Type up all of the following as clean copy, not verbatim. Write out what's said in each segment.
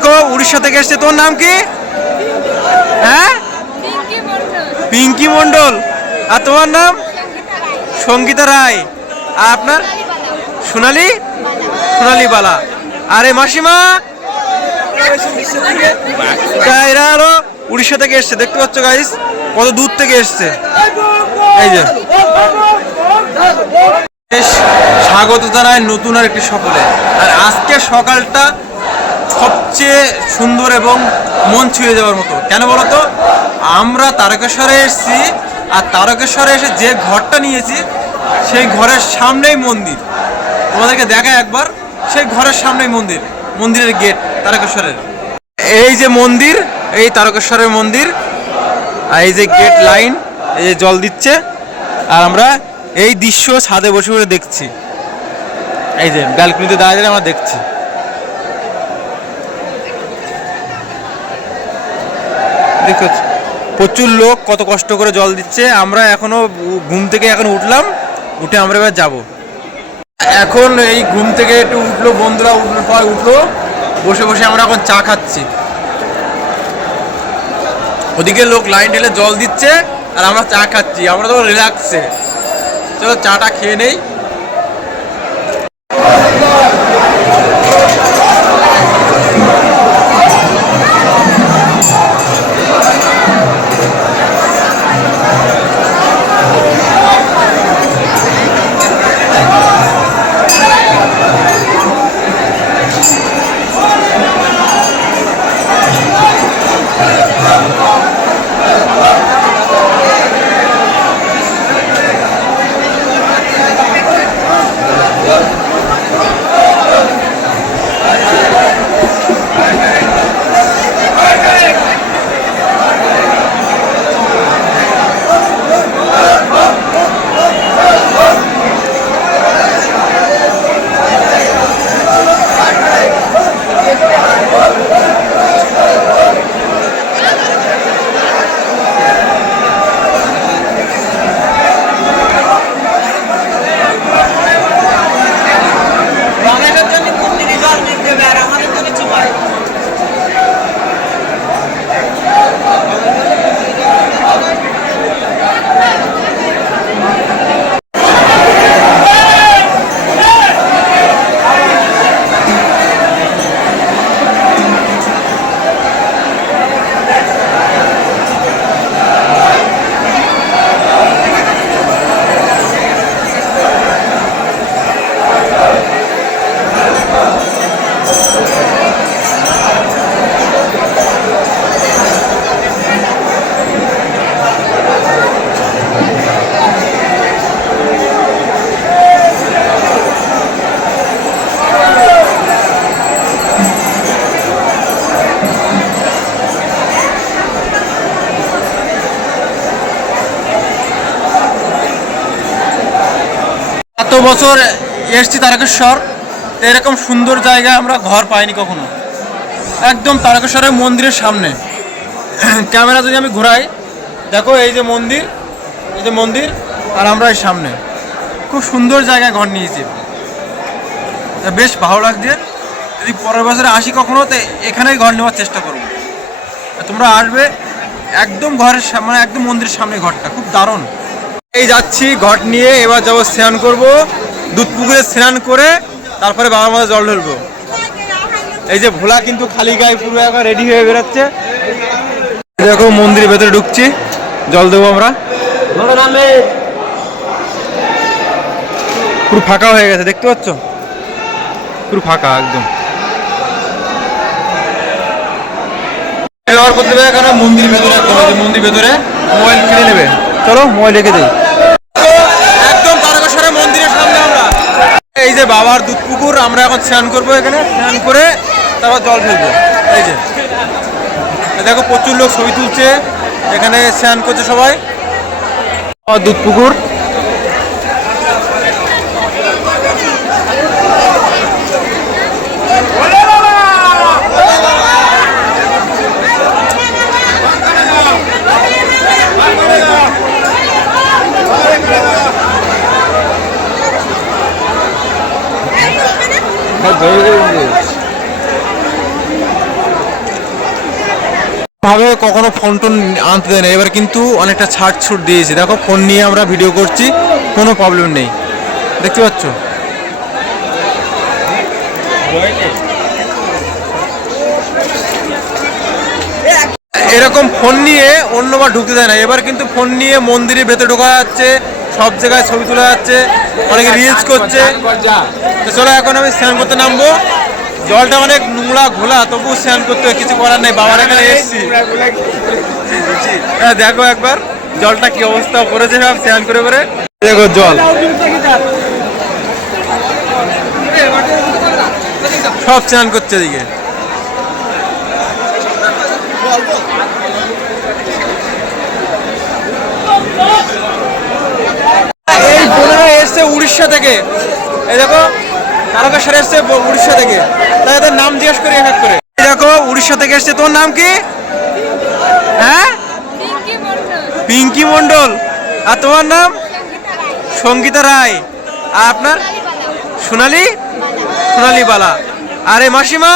দেখো উড়িষ্যা থেকে এসছে। তোর নাম কি? হ্যাঁ, পিঙ্কি মন্ডল। আর তোমার নাম? সঙ্গীতা রায়। আর আপনার? সোনালি বালা। আরে মাসিমা, এরা আরো উড়িষ্যা থেকে এসছে, দেখতে পাচ্ছ গাইস কত দূর থেকে এসছে। এই যে স্বাগত জানায় নতুন আর একটি সকালে। আর আজকে সকালটা সবচেয়ে সুন্দর এবং মন ছুঁয়ে যাওয়ার মতো। কেন বলতো? আমরা তারকেশ্বরে এসেছি, আর তারকেশ্বরে এসে যে ঘরটা নিয়েছি সেই ঘরের সামনেই মন্দির। তোমাদেরকে দেখা একবার, সেই ঘরের সামনেই মন্দির, মন্দিরের গেট তারকেশ্বরের। এই যে মন্দির, এই তারকেশ্বরের মন্দির, আর এই যে গেট লাইন, এই যে জল দিচ্ছে, আর আমরা এই দৃশ্য ছাদে বসে বসে দেখছি। এই যে ব্যালকনিতে দাঁড়িয়ে আমরা দেখছি। দেখতে প্রচুর লোক কত কষ্ট করে জল দিচ্ছে। আমরা এখনো ঘুম থেকে এখন উঠলাম, উঠে আমরা এবার যাবো। এখন এই ঘুম থেকে একটু উঠলো বন্ধুরা, উঠলো বসে বসে আমরা এখন চা খাচ্ছি। ওদিকে লোক লাইন ঢেলে জল দিচ্ছে আর আমরা চা খাচ্ছি। আমরা তো রিল্যাক্সে, চলো চাটা খেয়ে নেই। এত বছর এসছি তারকেশ্বর, এরকম সুন্দর জায়গায় আমরা ঘর পাইনি কখনো। একদম তারকেশ্বরের মন্দিরের সামনে। ক্যামেরা যদি আমি ঘোরাই, দেখো এই যে মন্দির, এই যে মন্দির, আর আমরা এই সামনে। খুব সুন্দর জায়গায় ঘর নিয়েছি, বেশ ভালো লাগছে। যদি পরের বছরে আসি কখনো, তো এখানেই ঘর নেওয়ার চেষ্টা করবো। তোমরা আসবে, একদম ঘরের মানে একদম মন্দিরের সামনে ঘরটা, খুব দারুণ। এই যাচ্ছি ঘট নিয়ে, এবার যাবো স্নান করবো, দুধ পুকুরে স্নান করে তারপরে বাবার মাথায় জল ঢেলবো। এই যে ভোলা কিন্তু খালি গায়ে পুরো একবার রেডি হয়ে বেরোচ্ছে। দেখো মন্দিরের ভেতরে ঢুকছি, জল দেবো আমরা। পুরো ফাঁকা হয়ে গেছে, দেখতে পাচ্ছ, পুরো ফাঁকা একদম। ব্যবহার করতে হবে কারণ মন্দির ভেতরে, মন্দির ভেতরে মোবাইল কিনে নেবে। চলো মোবাইল রেখে দিই। একদম তারকেশ্বরের মন্দিরের সামনে আমরা। এই যে বাবার দুধ পুকুর, আমরা এখন স্নান করবো এখানে, স্নান করে তারপর জল ফেলবো। এই যে দেখো প্রচুর লোক ছবি তুলছে, এখানে স্নান করছে সবাই। দুধ পুকুর, ভাবে কখনো ফোন টোন আনতে দেয় না, এবার কিন্তু অনেকটা ছাড় ছুট দিয়েছে। দেখো ফোন নিয়ে আমরা ভিডিও করছি, কোনো প্রবলেম নেই, দেখতে পাচ্ছ। এরকম ফোন নিয়ে অন্যবার ঢুকতে দেয় না, এবার কিন্তু ফোন নিয়ে মন্দিরের ভেতরে ঢোকা যাচ্ছে, সব জায়গায় ছবি তোলা যাচ্ছে, অনেকে রিলস করছে। তো চলো এখন আমি স্নান করতে নামবো। জলটা অনেক নোংরা ঘোলা, তবুও স্নান করতে হয়, কিছু করার নেই, বাবার এখানে এসেছি। হ্যাঁ দেখো একবার জলটা কি অবস্থা করেছে, সব স্নান করে করে দেখো জল সব স্নান করছে এদিকে। এই বোনেরা এসছে উড়িষ্যা থেকে, এই দেখো তারকেশ্বর এসছে উড়িষ্যা থেকে, তাই এদের নাম জিজ্ঞেস করি এক এক করে। এই দেখো উড়িষ্যা থেকে এসছে, তোর নাম কি? হ্যাঁ পিঙ্কি মন্ডল। আর তোমার নাম? সঙ্গীতা রায়। আর আপনার? সোনালি সোনালি বালা। আরে মাসিমা,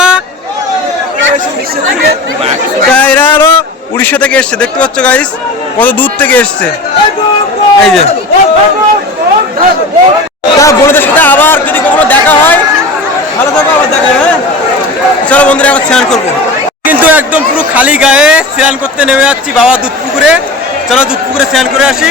এরা হলো উড়িষ্যা থেকে এসছে, দেখতে পাচ্ছ গাইস কত দূর থেকে এসছে। এই যে বোনদের সাথে আবার যদি কখনো দেখা হয়, ভালো থাকো, আবার দেখা হয়। হ্যাঁ চলো বন্ধুরা আবার স্নান করবো, কিন্তু একদম পুরো খালি গায়ে স্নান করতে নেমে যাচ্ছি বাবা দুধ পুকুরে। চলো দুধ পুকুরে স্নান করে আসি।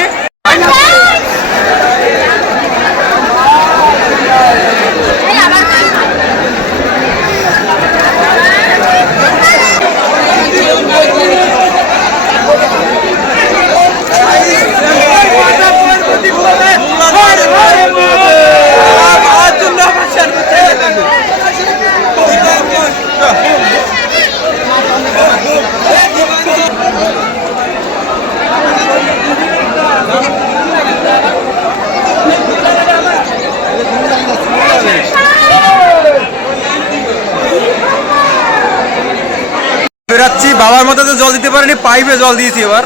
বেরাচ্ছি, বাবার মতো তো জল দিতে পারিনি, পাইপে জল দিয়েছি এবার।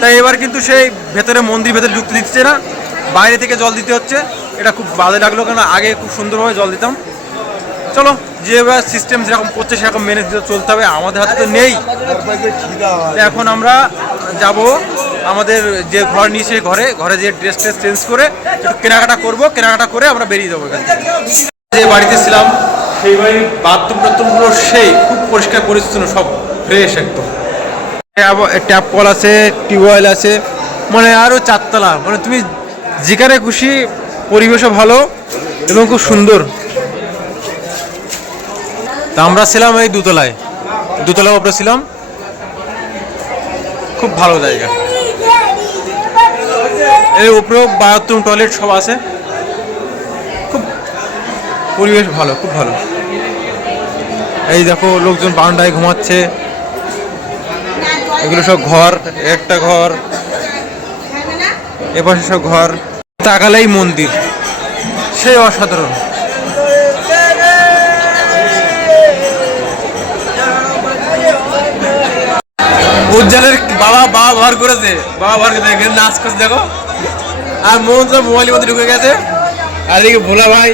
তাই এবার কিন্তু সেই ভেতরে মন্দির ভেতরে ঢুকতে দিচ্ছে না, বাইরে থেকে জল দিতে হচ্ছে। এটা খুব বাজে লাগলো, কেন আগে খুব সুন্দরভাবে জল দিতাম। চলো যেভাবে সিস্টেম যেরকম করছে সেরকম মেনে চলতে হবে, আমাদের হাতে তো নেই। এখন আমরা যাব আমাদের যে ঘর নিয়ে, সেই ঘরে যে ড্রেস ট্রেস চেঞ্জ করে একটু কেনাকাটা করবো, কেনাকাটা করে আমরা বেরিয়ে যাবো এখান থেকে। যে বাড়িতে ছিলাম সেই বাড়ির বাথরুম টাথরুমগুলো সেই খুব পরিষ্কার পরিচ্ছন্ন, সব ফ্রেশ একদম। ট্যাপ কল আছে, টিউবওয়েল আছে, মানে আরও চারতলা, মানে তুমি যেখানে খুশি, পরিবেশও ভালো এবং খুব সুন্দর। তা আমরা ছিলাম এই দুতলার উপরে ছিলাম, খুব ভালো জায়গা। এর উপরেও বাথরুম টয়লেট সব আছে, খুব পরিবেশ ভালো, খুব ভালো। এই দেখো লোকজন বারান্দায় ঘুমাচ্ছে, এগুলো সব ঘর, একটা ঘর, এপাশে সব ঘর। তাকালেই মন্দির, সেই অসাধারণ। উজ্জ্বলের বাবা বার করেছে, নাচ করছে দেখো। আর মোহন তো মোবাইলের মধ্যে ঢুকে গেছে। আর এদিকে ভোলা ভাই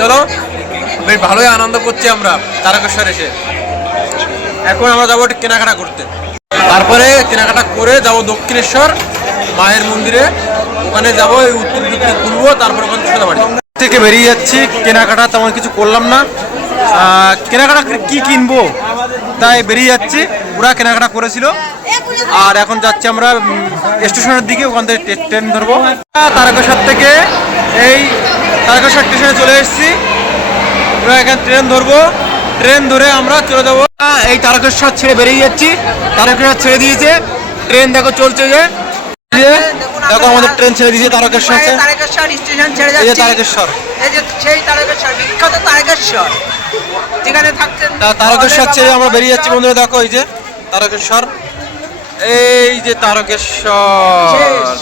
চলো, বেশ ভালোই আনন্দ করছি আমরা তারকেশ্বর এসে। এখন আমরা যাবো কেনাকাটা করতে, তারপরে কেনাকাটা করে যাবো দক্ষিণেশ্বর মায়ের মন্দিরে, ওখানে যাবো, এই উত্তর দিকে ঘুরবো, তারপর ওখান থেকে বেরিয়ে যাচ্ছি। কেনাকাটা তেমন কিছু করলাম না, কেনাকাটা কি কিনবো তাই বেরিয়ে যাচ্ছি। ওরা কেনাকাটা করেছিল, আর এখন যাচ্ছি আমরা স্টেশনের দিকে, ওখান থেকে ট্রেন ধরবো। তারকেশ্বর থেকে এই তারকেশ্বর স্টেশনে চলে এসেছি, ওরা এখানে ট্রেন ধরবো, ট্রেন ধরে আমরা চলে যাবো। এই তারকেশ্বর ছেড়ে বেরিয়ে যাচ্ছি, তারকেশ্বর ছেড়ে দিয়েছে ট্রেন, দেখো চলছে যে, দেখো আমাদের ট্রেন ছেড়ে দিয়েছে তারকেশ্বর স্টেশন ছেড়ে যাচ্ছে। তারকেশ্বর, এই যে সেই তারকেশ্বর, বিখ্যাত তারকেশ্বর, যেখানে থাকছেন তারকেশ্বর ছেড়ে আমরা বেরিয়ে যাচ্ছি বন্ধুরা। দেখো এই যে তারকেশ্বর, এই যে তারকেশ্বর,